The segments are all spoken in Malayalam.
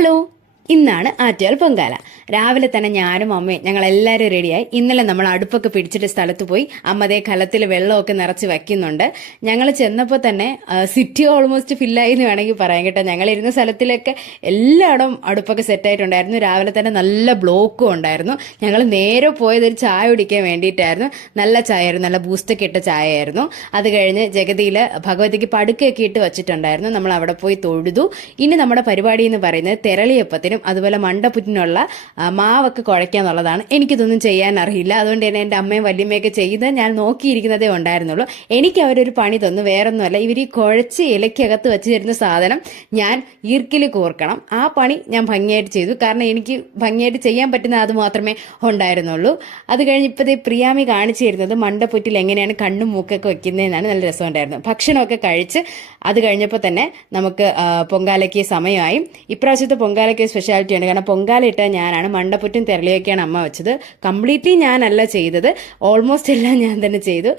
हेलो। ഇന്നാണ് ആറ്റുകാൽ പൊങ്കാല. രാവിലെ തന്നെ ഞാനും അമ്മയും ഞങ്ങൾ എല്ലാവരും റെഡിയായി ഇന്നലെ നമ്മൾ അടുപ്പൊക്കെ പിടിച്ചിട്ട് സ്ഥലത്ത് പോയി. അമ്മതേ കലത്തിൽ വെള്ളമൊക്കെ നിറച്ച് വയ്ക്കുന്നുണ്ട് ഞങ്ങൾ ചെന്നപ്പോൾ തന്നെ സിറ്റി ഓൾമോസ്റ്റ് ഫില്ലായി എന്ന് വേണമെങ്കിൽ പറയാം കേട്ടോ. ഞങ്ങൾ ഇരുന്ന സ്ഥലത്തിലൊക്കെ എല്ലായിടവും അടുപ്പൊക്കെ സെറ്റായിട്ടുണ്ടായിരുന്നു രാവിലെ തന്നെ നല്ല ബ്ലോക്കും ഉണ്ടായിരുന്നു. ഞങ്ങൾ നേരെ പോയത് ഒരു ചായ കുടിക്കാൻ വേണ്ടിയിട്ടായിരുന്നു. നല്ല ചായ ആയിരുന്നു നല്ല ബൂസ്റ്റൊക്കെ ഇട്ട ചായ ആയിരുന്നു അത് കഴിഞ്ഞ് ജഗതിയിൽ ഭഗവതിക്ക് പടുക്കയൊക്കെ ഇട്ട് വെച്ചിട്ടുണ്ടായിരുന്നു. നമ്മൾ അവിടെ പോയി തൊഴുതു. ഇനി നമ്മുടെ പരിപാടി എന്ന് പറയുന്നത് തെരളിയപ്പത്തിനും അതുപോലെ മണ്ടപ്പുറ്റിനുള്ള മാവൊക്കെ മാവൊക്കെ കുഴയ്ക്കാന്നുള്ളതാണ് എനിക്കിതൊന്നും ചെയ്യാൻ അറിയില്ല. അതുകൊണ്ട് തന്നെ എന്റെ അമ്മയും വല്യമ്മയൊക്കെ ചെയ്ത് ഞാൻ നോക്കിയിരിക്കുന്നതേ ഉണ്ടായിരുന്നുള്ളൂ. എനിക്ക് അവരൊരു പണി തന്നു. വേറൊന്നുമല്ല. ഇവർ ഈ കുഴച്ച് ഇലയ്ക്കകത്ത് വെച്ച് തരുന്ന സാധനം ഞാൻ ഈർക്കിൽ കോർക്കണം. ആ പണി ഞാൻ ഭംഗിയായിട്ട് ചെയ്തു. കാരണം എനിക്ക് ഭംഗിയായിട്ട് ചെയ്യാൻ പറ്റുന്ന അത് മാത്രമേ ഉണ്ടായിരുന്നുള്ളൂ. അത് കഴിഞ്ഞ് ഇപ്പോഴത്തെ പ്രിയാമി കാണിച്ചു തരുന്നത് മണ്ടപ്പുറ്റിൽ എങ്ങനെയാണ് കണ്ണും മൂക്കൊക്കെ വെക്കുന്നതെന്നാണ് നല്ല രസമുണ്ടായിരുന്നു. ഭക്ഷണമൊക്കെ കഴിച്ച് അത് കഴിഞ്ഞപ്പോൾ തന്നെ നമുക്ക് പൊങ്കാലയ്ക്ക് സമയമായി. ഇപ്രാവശ്യത്തെ പൊങ്കാലയ്ക്ക് സ്പെഷ്യാലിറ്റിയാണ് കാരണം പൊങ്കാല ഞാനാണ് മണ്ടപ്പുറ്റും തിരളിയൊക്കെയാണ് അമ്മ വെച്ചത്. കംപ്ലീറ്റ്ലി ഞാനല്ല ചെയ്തത്. ഓൾമോസ്റ്റ് എല്ലാം ഞാൻ തന്നെ ചെയ്തു.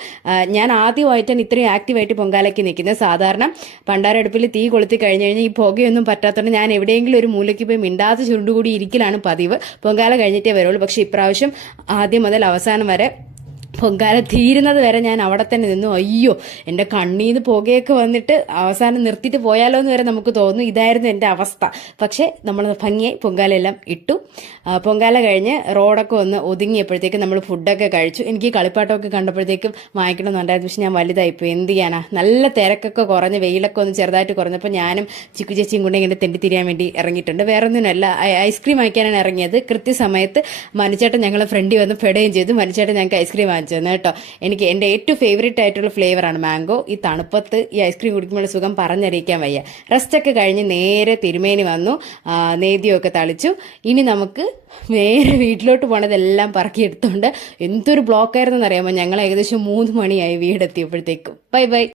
ഞാൻ ആദ്യമായിട്ടാണ് ഇത്രയും ആക്റ്റീവായിട്ട് പൊങ്കാലയ്ക്ക് നിൽക്കുന്നത്. സാധാരണ പണ്ടാരടുപ്പിൽ തീ കൊളുത്തി കഴിഞ്ഞ് കഴിഞ്ഞാൽ ഈ പുകയൊന്നും പറ്റാത്തതുകൊണ്ട് ഞാൻ എവിടെയെങ്കിലും ഒരു മൂലയ്ക്ക് പോയി മിണ്ടാത്ത ചുരുണ്ടുകൂടി ഇരിക്കലാണ് പതിവ്. പൊങ്കാല കഴിഞ്ഞിട്ടേ വരുള്ളൂ. പക്ഷേ ഇപ്രാവശ്യം ആദ്യം മുതൽ അവസാനം വരെ പൊങ്കാല തീരുന്നത് വരെ ഞാൻ അവിടെ തന്നെ നിന്നു. അയ്യോ എന്റെ കണ്ണീന്ന് പുകയൊക്കെ വന്നിട്ട് അവസാനം നിർത്തിയിട്ട് പോയാലോ എന്ന് വരെ നമുക്ക് തോന്നുന്നു. ഇതായിരുന്നു എന്റെ അവസ്ഥ. പക്ഷേ നമ്മൾ ഭംഗിയായി പൊങ്കാലയെല്ലാം ഇട്ടു. പൊങ്കാല കഴിഞ്ഞ് റോഡൊക്കെ ഒന്ന് ഒതുങ്ങിയപ്പോഴത്തേക്കും നമ്മൾ ഫുഡൊക്കെ കഴിച്ചു. എനിക്ക് കളിപ്പാട്ടമൊക്കെ കണ്ടപ്പോഴത്തേക്കും വാങ്ങിക്കണമെന്നുണ്ടായിരുന്നു പക്ഷെ ഞാൻ വലുതായിപ്പോയി എന്ത് ചെയ്യാനാ? നല്ല തിരക്കൊക്കെ കുറഞ്ഞ് വെയിലൊക്കെ ഒന്ന് ചെറുതായിട്ട് കുറഞ്ഞപ്പോൾ ഞാനും ചിക്കു ചേച്ചിയും കൂടെ ഇങ്ങനെ തെണ്ടി തിരിയാൻ വേണ്ടി ഇറങ്ങിയിട്ടുണ്ട്. വേറെ ഒന്നിനല്ല ഐസ്ക്രീം വാങ്ങിക്കാനാണ് ഇറങ്ങിയത്. കൃത്യസമയത്ത് മനുച്ചേട്ടൻ ഞങ്ങളെ ഫ്രണ്ടി വന്ന് പെടുകയും ചെയ്തു. മനുച്ചേട്ടൻ ഞങ്ങൾക്ക് ഐസ്ക്രീം വാങ്ങിച്ചു. തന്നെ കേട്ടോ. എനിക്ക് എന്റെ ഏറ്റവും ഫേവറേറ്റ് ആയിട്ടുള്ള ഫ്ലേവറാണ് മാംഗോ ഈ തണുപ്പത്ത് ഈ ഐസ്ക്രീം കുടിക്കുമ്പോൾ സുഖം പറഞ്ഞറിയിക്കാൻ വയ്യ. റെസ്റ്റൊക്കെ കഴിഞ്ഞ് നേരെ തിരുമേനി വന്നു. നേദ്യമൊക്കെ തളിച്ചു. ഇനി നമുക്ക് നേരെ വീട്ടിലോട്ട് പോണതെല്ലാം പറക്കിയെടുത്തോണ്ട് എന്തൊരു ബ്ലോക്കായിരുന്നു എന്നറിയാമോ ഞങ്ങൾ ഏകദേശം മൂന്ന് മണിയായി വീടെത്തിയപ്പോഴത്തേക്കും. Bye bye